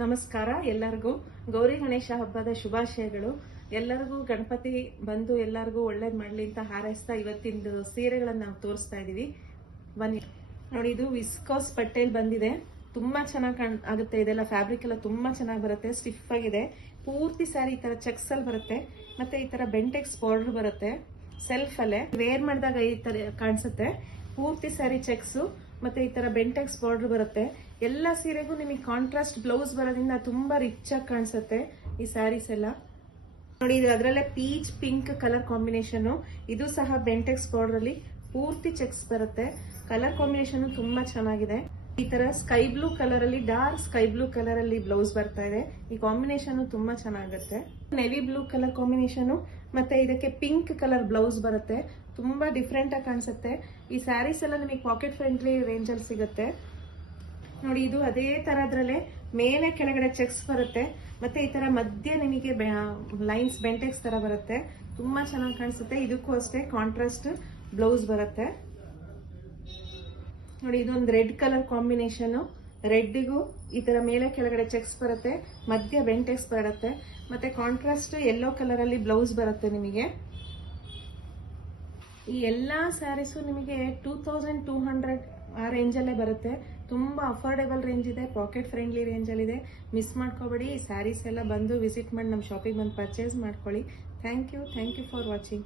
ನಮಸ್ಕಾರ. ಎಲ್ಲರಿಗೂ ಗೌರಿ ಗಣೇಶ ಹಬ್ಬದ ಶುಭಾಶಯಗಳು. ಎಲ್ಲರಿಗೂ ಗಣಪತಿ ಬಂದು ಎಲ್ಲರಿಗೂ ಒಳ್ಳೇದ್ ಮಾಡ್ಲಿ ಅಂತ ಹಾರೈಸ್ತಾ ಇವತ್ತಿನ ಸೀರೆಗಳನ್ನ ನಾವು ತೋರಿಸ್ತಾ ಇದೀವಿ. ಬನ್ನಿ ನೋಡಿ, ಇದು ವಿಸ್ಕಾಸ್ ಪಟ್ಟೆಲ್ ಬಂದಿದೆ. ತುಂಬಾ ಚೆನ್ನಾಗಿ ಆಗುತ್ತೆ. ಇದೆಲ್ಲ ಫ್ಯಾಬ್ರಿಕ್ ಎಲ್ಲ ತುಂಬಾ ಚೆನ್ನಾಗಿ ಬರುತ್ತೆ. ಸ್ಟಿಫ್ ಆಗಿದೆ. ಪೂರ್ತಿ ಸ್ಯಾರಿ ಈ ತರ ಚೆಕ್ಸ್ ಅಲ್ಲಿ ಬರುತ್ತೆ. ಮತ್ತೆ ಈ ತರ ಬೆಂಟೆಕ್ಸ್ ಬಾರ್ಡರ್ ಬರುತ್ತೆ. ಸೆಲ್ಫ್ ಅಲ್ಲೇ ವೇರ್ ಮಾಡಿದಾಗ ಈ ತರ ಕಾಣಿಸುತ್ತೆ. ಪೂರ್ತಿ ಸ್ಯಾರಿ ಚೆಕ್ಸ್ ಮತ್ತೆ ಈ ತರ ಬೆಂಟೆಕ್ಸ್ ಬಾರ್ಡರ್ ಬರುತ್ತೆ. ಎಲ್ಲ ಸೀರೆಗೂ ನಿಮಗೆ ಕಾಂಟ್ರಾಸ್ಟ್ ಬ್ಲೌಸ್ ಬರೋದ್ರಿಂದ ತುಂಬಾ ರಿಚ್ ಆಗಿ ಕಾಣಿಸುತ್ತೆ ಈ ಸ್ಯಾರೀಸ್ ಎಲ್ಲ. ನೋಡಿ, ಇದು ಅದರಲ್ಲೇ ಪೀಚ್ ಪಿಂಕ್ ಕಲರ್ ಕಾಂಬಿನೇಷನ್. ಇದು ಸಹ ಬೆಂಟೆಕ್ಸ್ ಬಾರ್ಡರ್ ಅಲ್ಲಿ ಪೂರ್ತಿ ಚೆಕ್ಸ್ ಬರುತ್ತೆ. ಕಲರ್ ಕಾಂಬಿನೇಷನ್ ತುಂಬಾ ಚೆನ್ನಾಗಿದೆ. ಈ ತರ ಸ್ಕೈ ಬ್ಲೂ ಕಲರ್ ಅಲ್ಲಿ, ಡಾರ್ಕ್ ಸ್ಕೈ ಬ್ಲೂ ಕಲರ್ ಅಲ್ಲಿ ಬ್ಲೌಸ್ ಬರ್ತಾ ಇದೆ. ಈ ಕಾಂಬಿನೇಷನ್ ತುಂಬಾ ಚೆನ್ನಾಗುತ್ತೆ. ನೆವಿ ಬ್ಲೂ ಕಲರ್ ಕಾಂಬಿನೇಷನ್ ಮತ್ತೆ ಇದಕ್ಕೆ ಪಿಂಕ್ ಕಲರ್ ಬ್ಲೌಸ್ ಬರುತ್ತೆ. ತುಂಬಾ ಡಿಫ್ರೆಂಟ್ ಆಗಿ ಕಾಣಿಸುತ್ತೆ. ಈ ಸ್ಯಾರೀಸ್ ಎಲ್ಲ ನಿಮಗೆ ಪಾಕೆಟ್ ಫ್ರೆಂಡ್ಲಿ ರೇಂಜ್ ಅಲ್ಲಿ ಸಿಗುತ್ತೆ. ನೋಡಿ, ಇದು ಅದೇ ತರದ್ರಲ್ಲೇ ಮೇಲೆ ಕೆಳಗಡೆ ಚೆಕ್ಸ್ ಬರುತ್ತೆ. ಮತ್ತೆ ಈ ತರ ಮಧ್ಯೆ ನಿಮಗೆ ಲೈನ್ಸ್ ಬೆಂಟೆಕ್ಸ್ ತರ ಬರುತ್ತೆ. ತುಂಬಾ ಚೆನ್ನಾಗಿ ಕಾಣಿಸುತ್ತೆ. ಇದಕ್ಕೂ ಅಷ್ಟೇ ಕಾಂಟ್ರಾಸ್ಟ್ ಬ್ಲೌಸ್ ಬರುತ್ತೆ. ನೋಡಿ, ಇದೊಂದು ರೆಡ್ ಕಲರ್ ಕಾಂಬಿನೇಷನ್. ರೆಡ್ಗೂ ಈ ತರ ಮೇಲೆ ಕೆಳಗಡೆ ಚೆಕ್ಸ್ ಬರುತ್ತೆ. ಮಧ್ಯ ಬೆಂಟೆಕ್ಸ್ ಬರುತ್ತೆ. ಮತ್ತೆ ಕಾಂಟ್ರಾಸ್ಟ್ ಯೆಲ್ಲೋ ಕಲರ್ ಅಲ್ಲಿ ಬ್ಲೌಸ್ ಬರುತ್ತೆ ನಿಮಗೆ. ಈ ಎಲ್ಲಾ ಸ್ಯಾರೀಸು ನಿಮಗೆ 2200 ಆ ರೇಂಜ್ ಅಲ್ಲೇ ಬರುತ್ತೆ. ತುಂಬಾ ಅಫೋರ್ಡೆಬಲ್ ರೇಂಜ್ ಇದೆ, ಪಾಕೆಟ್ ಫ್ರೆಂಡ್ಲಿ ರೇಂಜ್ ಅಲ್ಲಿ ಇದೆ. ಮಿಸ್ ಮಾಡ್ಕೋಬೇಡಿ. ಈ ಸ್ಯಾರೀಸ್ ಎಲ್ಲ ಬಂದು ವಿಸಿಟ್ ಮಾಡಿ ನಮ್ಮ ಶಾಪಿಗೆ ಬಂದು ಪರ್ಚೇಸ್ ಮಾಡ್ಕೊಳ್ಳಿ. Thank you for watching.